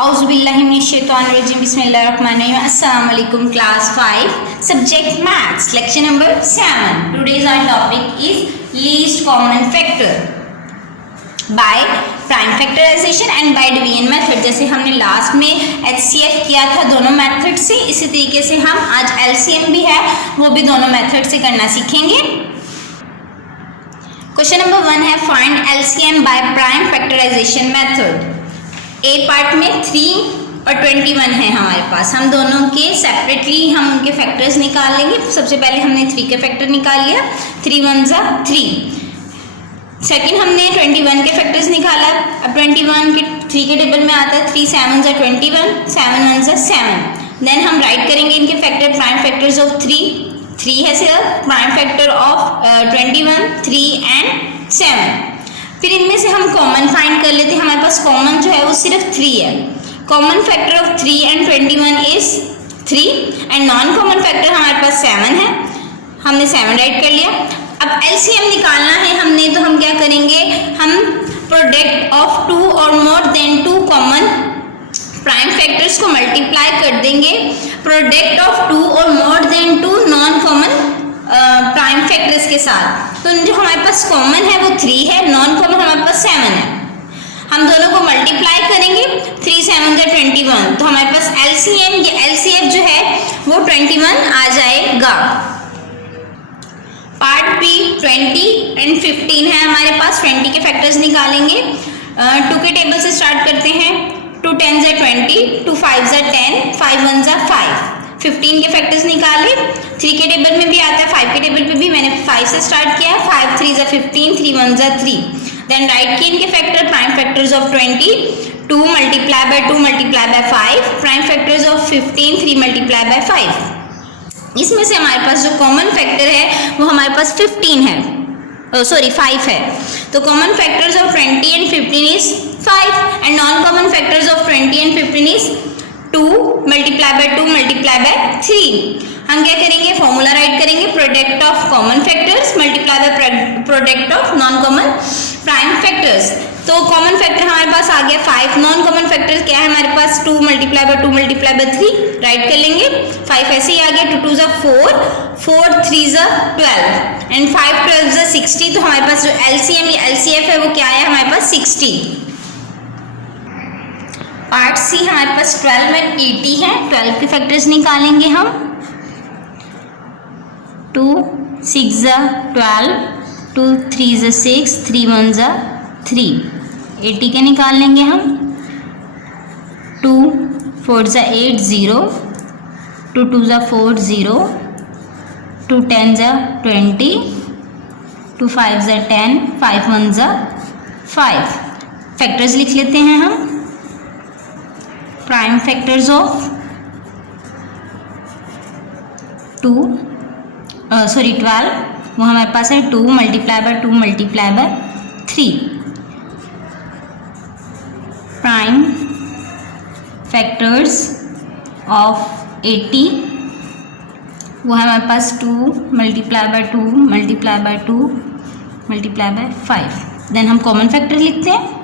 औज़ुबिल्लाहिमिनश्शैतानिर्रजीम बिस्मिल्लाहिर्रहमानिर्रहीम। अस्सलाम वालेकुम class 5 subject maths lecture number 7। Today's our topic is least common factor by prime factorization and by division method. जैसे हमने last में HCF किया था दोनों मेथड से, इसी तरीके से हम आज एलसीएम भी है वो भी दोनों मेथड से करना सीखेंगे। क्वेश्चन नंबर 1 है find LCM by prime factorization method. A part में 3 और 21 है हमारे पास। हम दोनों के सेपरेटली हम उनके फैक्टर्स निकाल लेंगे। सबसे पहले हमने 3 के फैक्टर निकाल लिया, 3 1 जा 3। सेकंड हमने 21 के फैक्टर्स निकाला। अब 21 के 3 के टेबल में आता है 3 7 जा 21, 7 1 जा 7। देन हम राइट करेंगे इनके फैक्टर, प्राइम फैक्टर्स ऑफ 3 है सिर्फ, प्राइम फैक्टर ऑफ 21 3 एंड 7। फिर इनमें से हम कॉमन फाइंड कर लेते हैं। हमारे पास कॉमन जो है वो सिर्फ 3 है। Common factor of 3 and 21 is 3 and non common factor हमारे पास 7 है। हमने 7 राइट कर लिया। अब एलसीएम निकालना है हमने, तो हम क्या करेंगे, हम प्रोडक्ट ऑफ 2 और more than 2 common prime factors को मल्टीप्लाई कर देंगे प्रोडक्ट ऑफ 2 और more than 2 non common prime factors के साथ। तो जो हमारे पास कॉमन है वो 3 है, नॉन कॉमन हमारे पास 7 है। हम दोनों को मल्टीप्लाई करेंगे, 3 7 जा 21, तो हमारे पास एलसीएम या एलसीएफ जो है वो 21 आ जाएगा। पार्ट बी 20 एंड 15 है हमारे पास। 20 के फैक्टर्स निकालेंगे। 2 के टेबल से स्टार्ट करते हैं। 2 10 जा 20, 2 5 जा 10, 5 1 जा 5। 15 के फैक्टर्स निकाले। 3 के टेबल में भी आता है, 5 के टेबल पे भी मैंने 5 से स्टार्ट किया। 5 3 जा 15, 3 1 जा 3। देन राइट किए इनके factor, prime factors of 20 2 multiply by 2 multiply by 5, prime factors of 15 3 multiply by 5। इसमें से हमारे पास जो कॉमन फैक्टर है वो हमारे पास 15 है, 5 है। तो common factors of 20 and 15 is 5 and non common factors of 20 and 15 is 2 multiply by 2 multiply by 3। हम क्या करेंगे, फॉर्मूला राइट करेंगे, product of common factors multiply by product of non common prime factors. तो कॉमन फैक्टर हमारे पास आ गया 5, non common factor क्या है हमारे पास 2 multiply by 2 multiply by 3 right कर लेंगे। 5 ऐसे ही आ गया, 2 2 जा 4, 4 3 जा 12 एंड 5 12 जा 60। तो हमारे पास जो एलसीएम या एलसीएफ है वो क्या है हमारे पास 60। पार्ट सी हमारे पास 12 एंड 80 है। 12 के फैक्टर्स निकालेंगे हम। 2 6 जा 12, 2 3 जा 6, 3 1 जा 3। 80 के निकाल लेंगे हम। 2 4 जा 8 0, 2 2 जा 4 0, 2 10 जा 20, 2 5 जा 10, 5 1 जा 5। फैक्टर्स लिख लेते हैं हम। प्राइम फैक्टर्स ऑफ 12 वो हमारे पास है 2 multiply by 2 multiply by 3। Prime factors of 80 वो है हमारे पास 2 multiply by 2 multiply by 2 multiply by 5। Then हम कॉमन फैक्टर लिखते हैं।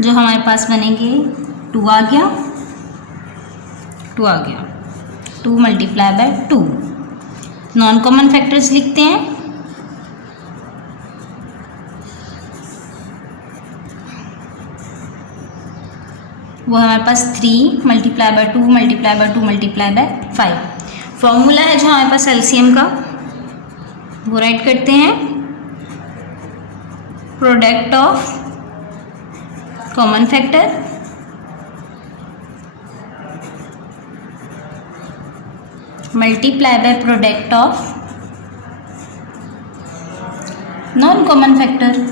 जो हमारे पास बनेंगे 2 आ गया, 2 आ गया, 2 multiply by 2। Non common factors लिखते हैं। वो हमारे पास 3 multiply by 2 multiply by 2 multiply by 5। Formula है जो हमारे पास एलसीएम का वो राइट करते हैं, product of common factor multiply by product of non common factor.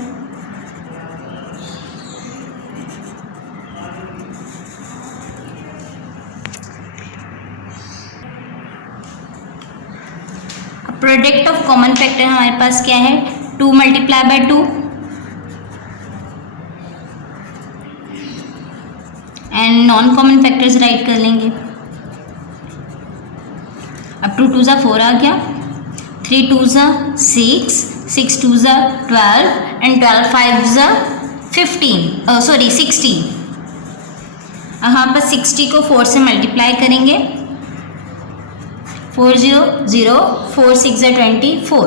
Product of common factor हमारे पास क्या है 2 multiply by 2 and non common factors right कर लेंगे। अब 2 2 जा 4 आ गया, 3 2 6, 6 2 12 and 12 5 15, सॉरी 16। अब यहाँ पर 60 को 4 से मल्टीप्लाई करेंगे, 4 0 0, 4 6 24,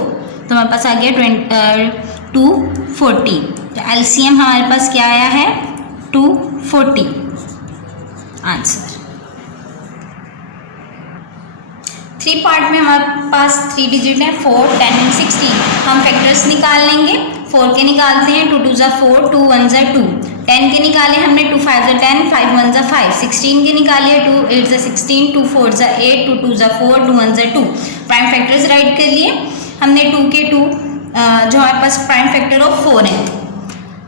तो हमारे पास आ गया 240। तो एलसीएम हमारे पास क्या आया है 240 आंसर। 3 पार्ट में हमारे पास 3 डिजिट है 4, 10 एंड 16। हम फैक्टर्स निकाल लेंगे। 4 के निकालते हैं, 2 2 4, 2 1 2। 10 के निकाले हमने, 2 5 10, 5 1 5। 16 के निकालिए, 2 8 16, 2 4 8, 2 2 4, 2 1 2। प्राइम फैक्टर्स राइट कर लिए हमने। 2 के 2 जो हमारे पास प्राइम फैक्टर ऑफ 4 है,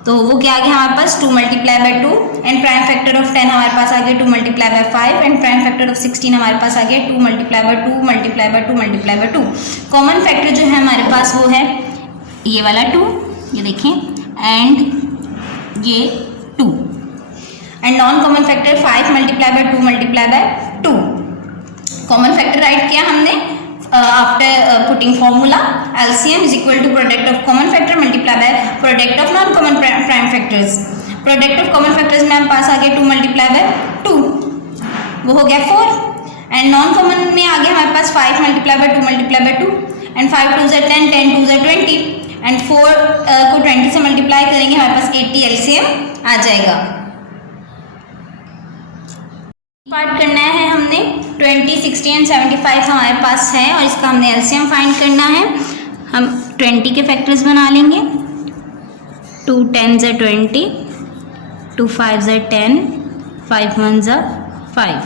तो वो क्या आ गया हमारे पास 2 multiply by 2। And prime factor of 10 हमारे पास आ गया 2 multiply by 5। And prime factor of 16 हमारे पास आ गया 2 multiply by 2 multiply by 2 multiply by 2। Common factor जो है हमारे पास वो है ये वाला 2, ये देखें, एंड ये 2। And non common factor 5 multiply by 2 multiply by 2। Common factor right किया हमने after putting formula LCM is equal to product of common factor multiply by product of non common prime factors। Product of common factors में हम पास आ गया 2 multiply by 2, वो हो गया 4। And non common में आ गया हमारे पास 5 multiply by 2 multiply by 2। And 5 2 10, 10 2 20। And 4 को 20 से मल्टीप्लाई करेंगे, हमारे पास 80 एलसीएम आ जाएगा। पार्ट करना है हमने 20, 60 एंड 75 हमारे पास है और इसका हमने एलसीएम फाइंड करना है। हम 20 के फैक्टर्स बना लेंगे। 2 10 20, 2 5 10, 5 1 5।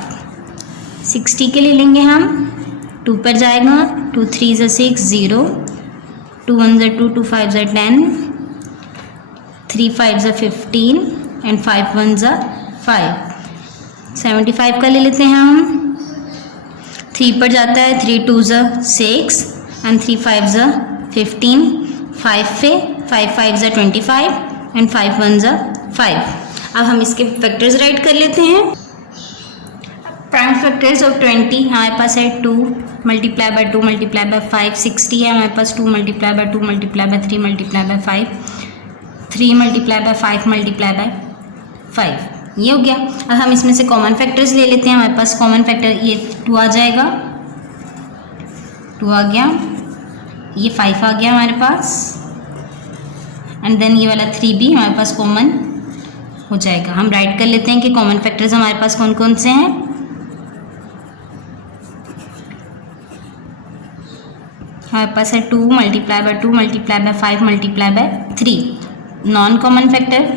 60 के ले लेंगे हम, 2 पर जाएगा, 2 3 6 0, 2 1 2, 2 5 10, 3 5 15 एंड 5 1 5। 75 का ले लेते हैं हम, 3 पर जाता है, 3 2 6 एंड 3 5 15, 5 पे 5 5 25 एंड 5 1 5। अब हम इसके फैक्टर्स राइट कर लेते हैं। प्राइम फैक्टर्स ऑफ 20 हमारे पास है 2 मल्टीप्लाई बाय 2 मल्टीप्लाई बाय 5। 60 है हमारे पास 2 multiply by 2 multiply by 3 multiply by 5, 3 multiply by 5 multiply by 5, ये हो गया। अब हम इसमें से कॉमन फैक्टर्स ले लेते हैं। हमारे पास कॉमन फैक्टर ये 2 आ जाएगा, 2 आ गया, ये 5 आ गया हमारे पास, एंड देन ये वाला 3 भी हमारे पास कॉमन हो जाएगा। हम राइट कर लेते हैं कि कॉमन फैक्टर्स हमारे पास कौन कौन से हैं। हमारे पास है 2 multiply by 2 multiply by 5 multiply by 3। Non common factor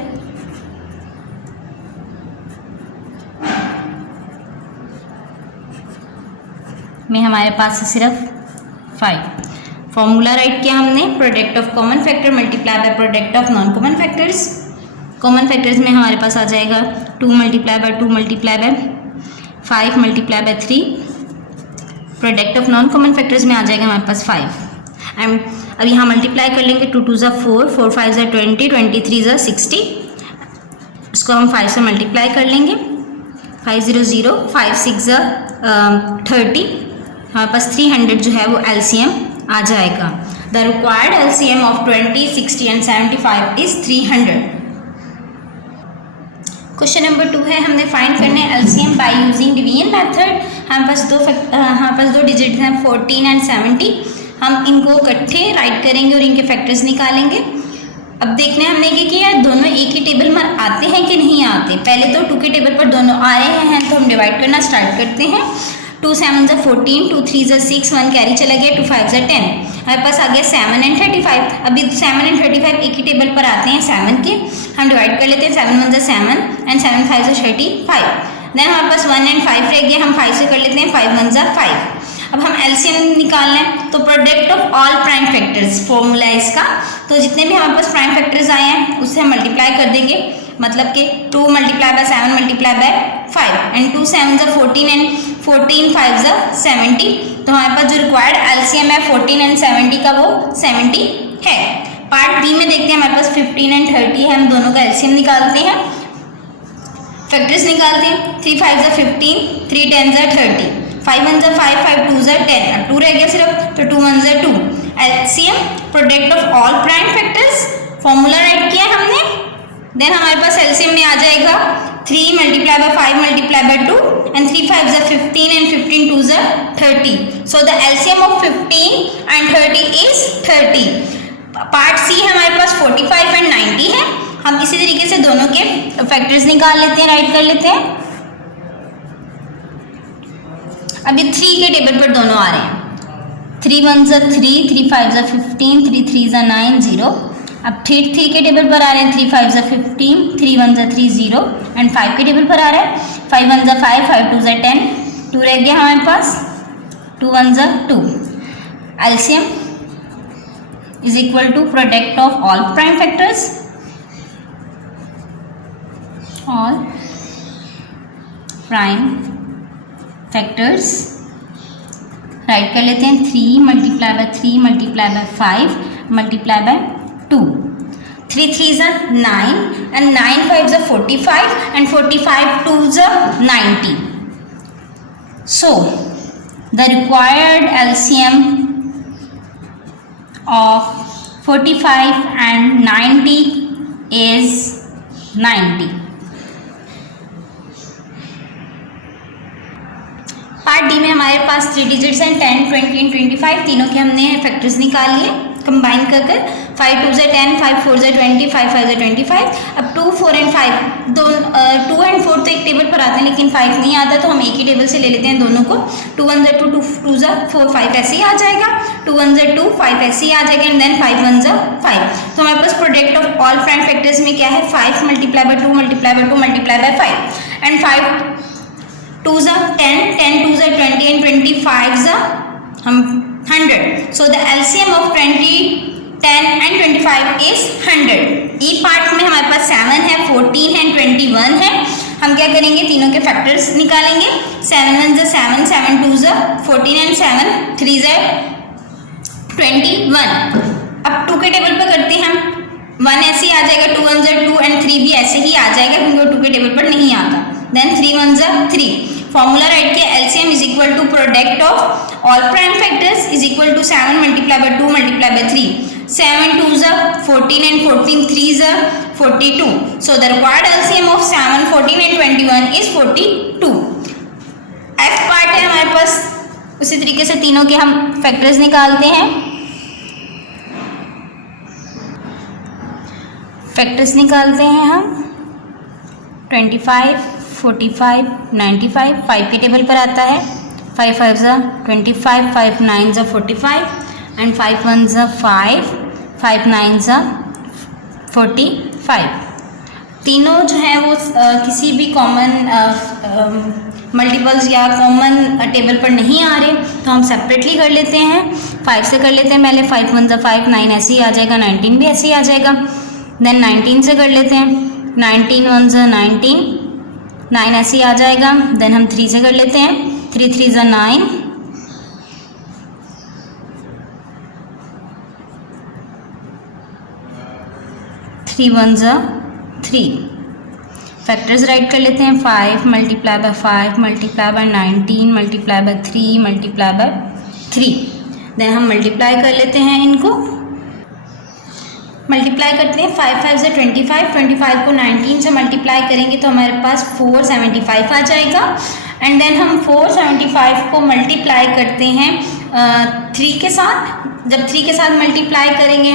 में हमारे पास है सिर्फ 5। फॉर्मूला राइट किया हमने, product of common factor multiply by product of non common factors. Common factors में हमारे पास आ जाएगा 2 multiply by 2 multiply by 5 multiply by 3। Product of non common factors में आ जाएगा हमारे पास 5। एंड अब यहाँ मल्टीप्लाई कर लेंगे, 2 2 4, 4 5 20, 23 60। इसको हम 5 से मल्टीप्लाई कर लेंगे, 5 0 0, 5 6 30। हमारे पास 300 जो है वो एलसीएम आ जाएगा। The required LCM of 20, 60 and 75 is 300। Question number 2 है, हमने फाइंड करने LCM by using division method. हमारे पास दो डिजिट हैं 14 एंड 70। हम इनको इकट्ठे राइट करेंगे और इनके फैक्टर्स निकालेंगे। अब देखना है हमने कि यार दोनों एक ही टेबल में आते हैं कि नहीं आते। पहले तो 2 के टेबल पर दोनों आ रहे हैं, तो हम डिवाइड करना स्टार्ट करते हैं। 2 7 14, 2 3 6, 1 कैरी चला गया, 2 5 10। हमारे पास आ गया 7 एंड 35। अभी 7 एंड 35 एक ही टेबल पर आते हैं 7 के, हम डिवाइड कर लेते हैं। 7 1 7 एंड 7 5 35। देन हमारे पास 1 एंड 5 रह गया, हम 5 से कर लेते हैं, 5 1 5। अब हम एलसीएम निकालना है, तो product of all prime factors formula है इसका। तो जितने भी हमारे पास प्राइम फैक्टर्स आए हैं उससे हम मल्टीप्लाई कर देंगे, मतलब कि 2 multiply by 7 multiply by 5 and 2 7 14 and 14 5 70। तो हमारे पास जो रिक्वायर्ड एलसीएम है 14 एंड 70 का, वो 70 है। पार्ट बी में देखते हैं, हमारे पास 15 एंड 30 है। हम दोनों का एलसीएम निकालते हैं, फैक्टर्स निकालते हैं। 3 5 15, 3 10 30, 5 1 5, 5 2 10, 2 रह गया सिर्फ, तो 2 1 2। LCM product of all prime factors, formula right किया हमने। देन हमारे पास एलसीएम में आ जाएगा 3 multiply by 5 multiply by 2 and 3 5 ज़ा 15 एंड 15 2 ज़ा 30। So the LCM of 15 and 30 is 30। Part C हमारे पास 45 एंड 90 है। हम इसी तरीके से दोनों के फैक्टर्स निकाल लेते हैं, राइट कर लेते हैं। अभी 3 के टेबल पर दोनों आ रहे हैं। 3 1 ज़ा 3, 3 5 ज़ा 15, 3 3 ज़ा 9 0। अब 3 के टेबल पर आ रहे हैं। 3 5 ज़ा 15, 3 1 ज़ा 3 0 एंड 5 के टेबल पर आ रहा है। 5 1 ज़ा 5, 5 2 ज़ा 10, 2 रह गया हमारे पास, 2 1 ज़ा 2। LCM is equal to product of all prime factors, all prime factors, right कर लेते हैं। 3 multiply by 3 multiply by 5 multiply by 2, 3 3 ज़ा 9 एंड 9 5 ज़ा 45 एंड 45 2 ज़ा 90। So the required LCM of 45 and 90 is 90। Part D में हमारे पास 3 डिजिट्स हैं 10, 20 and 25। तीनों के हमने फैक्टर्स निकाल लिए कंबाइन कर 5 2 ज़ा 10, 5 4 ज़ा 20, 5 5 ज़ा 25। अब 2 4 एंड 5 2 एंड 4 तो एक टेबल पर आते हैं लेकिन 5 नहीं आता, तो हम एक ही टेबल से ले लेते हैं दोनों को। 2 1 ज़ा 2, 2 ज़ा 4, 5 ऐसे ही आ जाएगा। 2 1 ज़ा 2, 5 ऐसे ही आ जाएगा एंड देन 5 1 ज़ा 5। तो हमारे पास product of all prime factors में क्या है, 5 multiply by 2 multiply by 2 multiply by 5 and 5 2 ज़ा 10, 10 2 ज़ा 20 एंड 25 ज़ा हम 100। सो the LCM of 20, 10 and 25 is 100। E part में हमारे पास 7 है, 14 है, 21 है। हम क्या करेंगे, तीनों के फैक्टर्स निकालेंगे। 7 1 ज़ा 7, 7 2 ज़ा 14 एंड 7 3 ज़ा 21। अब 2 के टेबल पर करते हैं हम। 1 ऐसे ही आ जाएगा, 2 1 ज़ा 2 एंड 3 भी ऐसे ही आ जाएगा क्योंकि वो 2 के टेबल पर नहीं आता। देन 3 1 ज़ा 3। फॉर्मूला राइट किया, LCM is equal to product of all prime factors is equal to 7 multiply by 2 multiply by 3। 7 2 ज़ा 14 एंड 14 3 ज़ा 42। So the required LCM of 7 14 and 21 is 42। F part है हमारे पास, उसी तरीके से तीनों के हम फैक्टर्स निकालते हैं। फैक्टर्स निकालते हैं हम 25 45 95, 5 के टेबल पर आता है। 5 5 ज़ा 25, 5 9 ज़ा 45 एंड 5 1 ज़ा 5, 5 9 ज़ा 45। तीनों जो हैं वो किसी भी कॉमन मल्टीपल्स या कॉमन टेबल पर नहीं आ रहे, तो हम सेपरेटली कर लेते हैं। 5 से कर लेते हैं पहले। 5 1 ज़ा 5, 9 ऐसे ही आ जाएगा, 19 भी ऐसे ही आ जाएगा। देन 19 से कर लेते हैं। 19 1 ज़ा 19, 9 ऐसे ही आ जाएगा। देन हम 3 से कर लेते हैं। 3 3 ज़ा 9, 3 1 ज़ा 3। फैक्टर्स राइट कर लेते हैं। 5 multiply by 5 multiply by 19 multiply by 3 multiply by 3। Then हम मल्टीप्लाई कर लेते हैं इनको। मल्टीप्लाई करते हैं 5 5 ज़ा 25, 25 को 19 से मल्टीप्लाई करेंगे तो हमारे पास 475 आ जाएगा। एंड देन हम 475 को मल्टीप्लाई करते हैं 3 के साथ। जब 3 के साथ मल्टीप्लाई करेंगे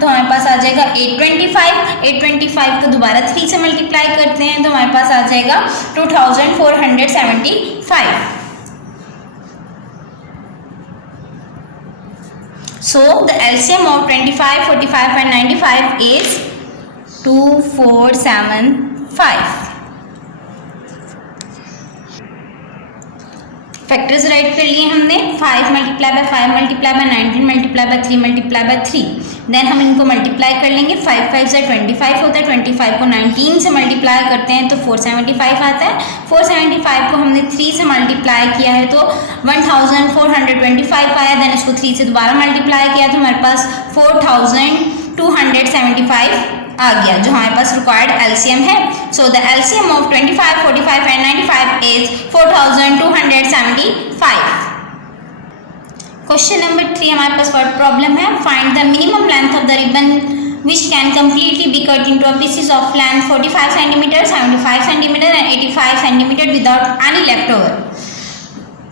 तो हमारे पास आ जाएगा 825। 825 को दोबारा 3 से मल्टीप्लाई करते हैं तो हमारे पास आ जाएगा 2475। So the LCM of 25, 45 and 95 is 2475. Factors right कर लिए हमने। 5 multiply by 5 multiply by 19 multiply by 3 multiply by 3। Then हम इनको मल्टीप्लाई कर लेंगे। 5 5 ज़ा 25 होता है। 25 को 19 से मल्टीप्लाई करते हैं तो 475 आता है। 475 को हमने 3 से मल्टीप्लाई किया है तो 1425 आया। देन उसको 3 से दोबारा मल्टीप्लाई किया तो हमारे पास 4275 आ गया, जो हमारे पास रिक्वायर्ड एलसीएम है। सो the LCM of 25, 45 and 95 is 4275। Question number 3 हमारे पास वर्ड प्रॉब्लम है। Find the minimum length of the ribbon which can completely be cut into a pieces of length 45 cm, 75 cm and 85 cm without any leftover।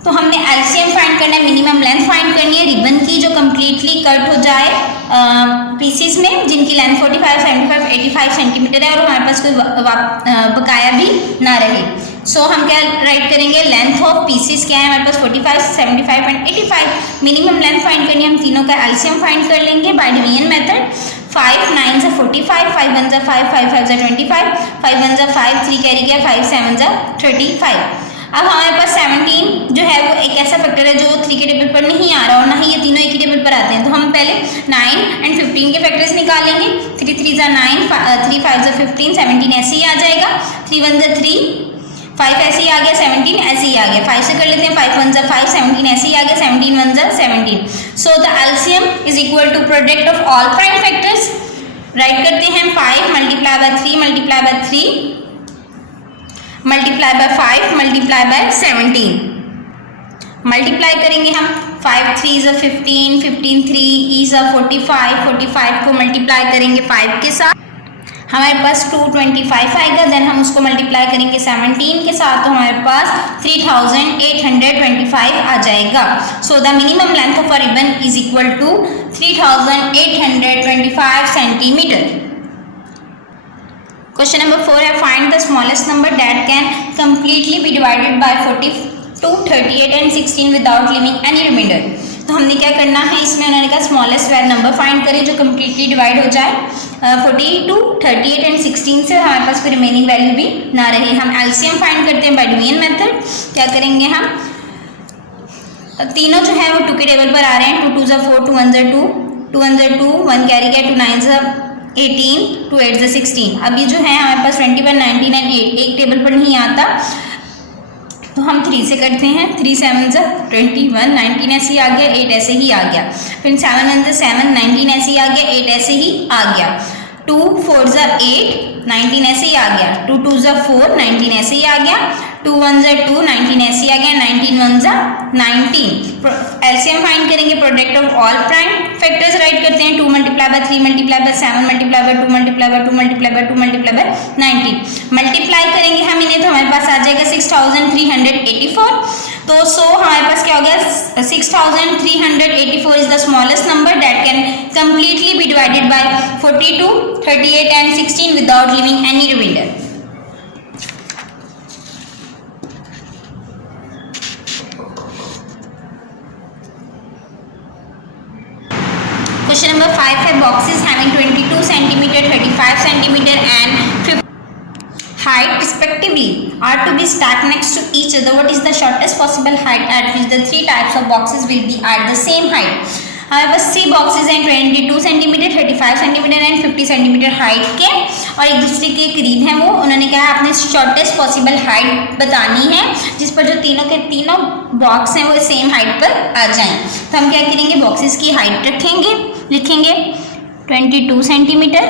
तो हमने LCM find करना है, minimum length find करनी है ribbon की जो completely cut हो जाए पीसीस में, जिनकी लेंथ 45, 75, 85 सेंटीमीटर है और हमारे पास कोई बकाया भी ना रहे। सो हम क्या राइट करेंगे, लेंथ ऑफ पीसीस क्या है हमारे पास 45, 75 एंड 85। मिनिमम लेंथ फाइंड करनी है, हम तीनों का एलसीएम फाइंड कर लेंगे बाय डिवीजन मेथड। 5 9 से 45, 5 1 जा 5, 5 5 जा 25, 5 1 जा 5, 3 कैरी किया, 5 7 जा 35। अब हमारे पास 17 जो है वो एक ऐसा फैक्टर है जो 3 के टेबल पर नहीं आ रहा और ना ही ये तीनों एक ही टेबल पर आते हैं। तो हम पहले 9 एंड 15 के फैक्टर्स निकालेंगे। 3 3 जा 9, 3 5 जा 15, 17 ऐसे ही आ जाएगा। 3 1 जा 3, 5 ऐसे ही आ गया, 17 ऐसे ही आ गया। 5 से कर लेते हैं, 5 1 जा 5, 17 ऐसे ही आ गया, 17 1 जा 17। So the LCM is equal to product of all prime factors. Right करते हैं 5 multiply by 3 multiply by 3 multiply by 5 multiply by 17। Multiply करेंगे हम 5 3 इज 15, 15 3 इज 45, 45 को मल्टीप्लाई करेंगे 5 के साथ, हमारे पास 225 आएगा। देन हम उसको मल्टीप्लाई करेंगे 17 के साथ, तो हमारे पास 3825 आ जाएगा। So the minimum length of a ribbon is equal to 3825 centimeter. Question number 4 है find the smallest number that can completely be divided by 42, 38 and 16 without leaving any remainder. तो हमने क्या करना है, इसमें उन्होंने कहा स्मॉलेस्ट नंबर फाइंड करें जो कंप्लीटली डिवाइड हो जाए 42, 38 एंड 16 से, हमारे पास कोई रिमेनिंग वैल्यू भी ना रहे। हम एलसीएम फाइंड करते हैं बाय डिवीजन मेथड। क्या करेंगे हम, तीनों जो है वो 2 के टेबल पर आ रहे हैं। 2 2 जा 4, 2 1 जा 2, 2 1 जा 2, 1 कैरी किया, 2 9 जा 18, 2 8 जा 16। अब ये जो है हमारे पास 21, 19 एंड 8 एक टेबल पर नहीं आता, तो हम 3 से करते हैं। 3 7 जा 21, 19 ऐसे ही आ गया, 8 ऐसे ही आ गया। फिर 7 1 जा 7, 19 ऐसे ही आ गया, 8 ऐसे ही आ गया। 2 4 जा 8, 19 ऐसे ही आ गया। 2 2 जा 4, 19 ऐसे ही आ गया। 2 1 जा 2, 19 ऐसे ही आ गया। 19 1 जा 19। एलसीएम फाइंड करेंगे product of all prime factors. Right करते हैं 2 multiply by 3 multiply by 7 multiply by 2 multiply by 2 multiply by 2 multiply by 19। Multiply करेंगे हम इन्हें, तो हमारे पास आ जाएगा 6384। तो सो हमारे पास क्या हो गया, 6384 is the smallest number that can completely be divided by 42, 38 and 16 without leaving any remainder. Question number 5 है boxes having 22 centimeter, 35 centimeter and 50 height respectively are to be stacked next to each other. What is the shortest possible height at which the 3 types of boxes will be at the same height? हमारे पास 3 boxes हैं 22 centimeter, 35 centimeter and 50 centimetre height के, और एक दूसरे के करीब हैं वो। उन्होंने कहा आपने शॉर्टेस्ट पॉसिबल हाइट बतानी है जिस पर जो तीनों के तीनों बॉक्स हैं वो सेम हाइट पर आ जाएं। तो हम क्या करेंगे, बॉक्सेस की हाइट रखेंगे, लिखेंगे 22 centimeter,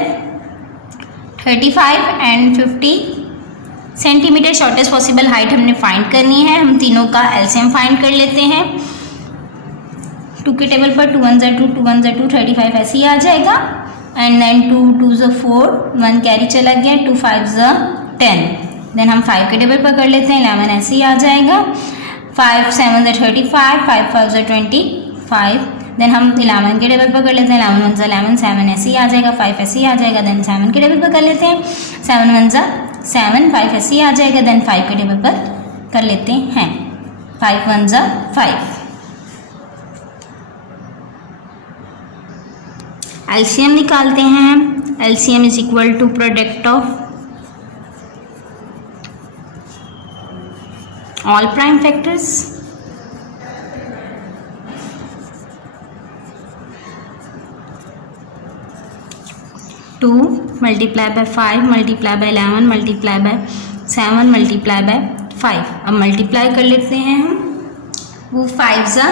35 and 50 centimetre. Shortest possible height हमने फाइंड करनी है। हम तीनों का एलसीएम फाइंड कर लेते हैं। 2 के टेबल पर 2 1 जा 2, 2 1 जा 2, 35 ऐसे ही आ जाएगा। एंड देन 2 2 जा 4, 1 कैरी चला गया, 2 5 जा 10। देन हम 5 के टेबल पर कर लेते हैं, 11 ऐसे ही आ जाएगा। 5 7 जा 35, 5 5 जा 25। देन हम 11 के टेबल पर कर लेते हैं, 11 1 जा 11, 7 ऐसे ही आ जाएगा, 5 ऐसे ही आ जाएगा। देन 7 के टेबल पर कर लेते हैं, 7 1 जा 7, 5 ऐसे ही आ जाएगा। देन 5 के टेबल पर कर लेते हैं, 5 1 जा 5। एलसीएम निकालते हैं। LCM is equal to product of all prime factors. Two multiply by 5 multiply by 11 multiply by 7 multiply by 5। अब मल्टीप्लाई कर लेते हैं हम, वो 5 जा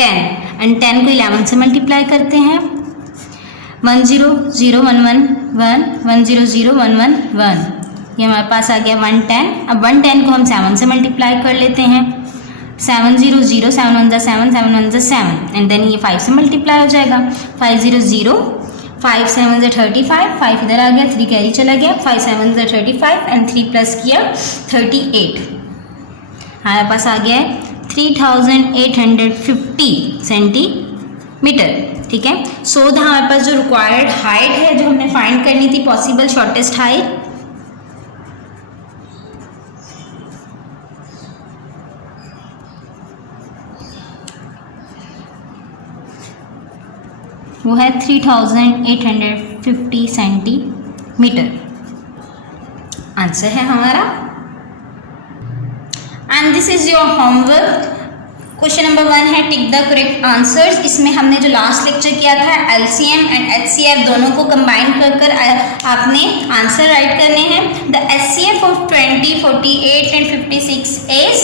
10 एंड 10 को 11 से मल्टीप्लाई करते हैं। 1 0 0 1 1 1 1 0 0 1 1 1, ये हमारे पास आ गया 110। अब 110 को हम 7 से मल्टीप्लाई कर लेते हैं, 7 0 0, 7 1 जा 7, 7 1 जा 7 एंड देन ये 5 से मल्टीप्लाई हो जाएगा। 5 0 0, 5 7 जा 35, 5 इधर आ गया, 3 कैरी चला गया, 5 7 जा 35 एंड 3 प्लस किया 38। हमारे पास आ गया है 3850 सेंटीमीटर। ठीक है, सो हमारे पास जो रिक्वायर्ड हाइट है जो हमने फाइंड करनी थी, पॉसिबल शॉर्टेस्ट हाइट, वो है 3850 सेंटीमीटर। आंसर है हमारा। And this is your homework. Question number 1 है टिक द करेक्ट आंसर्स। इसमें हमने जो लास्ट लेक्चर किया था एलसीएम एंड एचसीएफ दोनों को कंबाइन कर आपने आंसर राइट करने हैं। The HCF of 20, 48 and 56 is,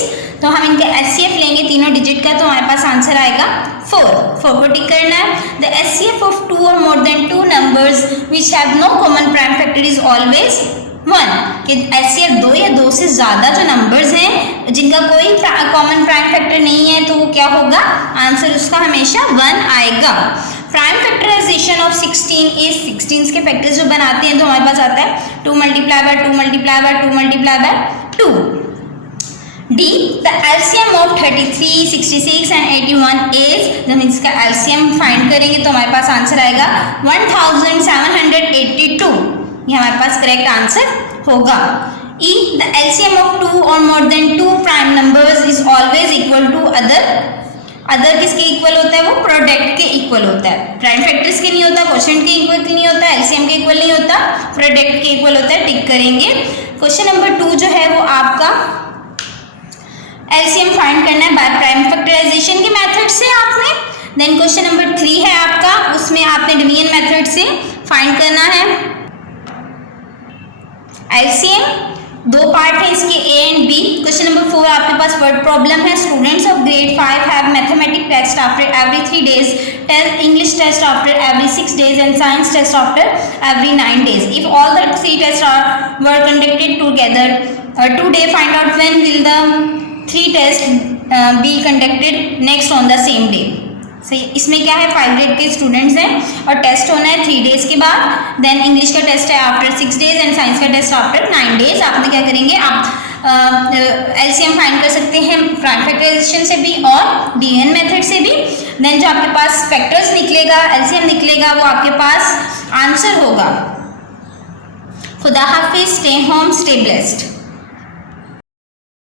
तो हम इनका एचसीएफ लेंगे तीनों डिजिट का, तो हमारे पास आंसर आएगा 4 को टिक करना है। द एचसीएफ ऑफ 2 और more than 2 numbers which have no common prime factor is always 1, कि एचसीएफ 2 या 2 से ज़्यादा जो नंबर्स हैं जिनका कोई कॉमन प्राइम फैक्टर नहीं है, तो वो क्या होगा, आंसर उसका हमेशा 1 आएगा। प्राइम फैक्टराइजेशन ऑफ 16 इज, 16 के फैक्टर्स जो बनाते हैं तो हमारे पास आता है 2 × 2 × 2 × 2। D, the LCM of 33, 66 and 81 is, जब इसका एलसीएम फाइंड करेंगे तो हमारे पास आंसर आएगा 1782। ये हमारे पास करेक्ट आंसर होगा। ई, द एलसीएम ऑफ 2 और more than 2 prime numbers is always equal to other. Other किसके इक्वल होता है, वो प्रोडक्ट के इक्वल होता है, प्राइम फैक्टर्स के नहीं होता, क्वोशिएंट के इक्वल नहीं होता, एलसीएम के इक्वल नहीं होता, प्रोडक्ट के इक्वल होता है। टिक करेंगे। क्वेश्चन नंबर 2 जो है वो आपका एलसीएम फाइंड करना है बाय प्राइम फैक्टराइजेशन के मेथड से आपने। देन क्वेश्चन नंबर 3 है आपका, उसमें आपने डिवीजन मेथड से फाइंड करना है एलसीएम। 2 पार्ट है इसके, A and B. Question number 4 आपके पास वर्ड प्रॉब्लम है। Students of grade 5 have mathematics test after every 3 days, English test after every 6 days and science test after every 9 days. If all the 3 test were conducted together today, find out when will the 3 test be conducted next on the same day. सही, इसमें क्या है, 5 grade के students हैं और test होना है 3 days के बाद। देन इंग्लिश का टेस्ट है आफ्टर 6 डेज एंड साइंस का टेस्ट आफ्टर 9 डेज। आपने क्या करेंगे, आप एलसीएम फाइंड कर सकते हैं प्राइम फैक्टराइजेशन से भी और डीएन मेथड से भी। देन जो आपके पास फैक्टर्स निकलेगा, एलसीएम निकलेगा, वो आपके पास आंसर होगा। खुदा हाफिज, स्टे होम, स्टे ब्लेस्ड।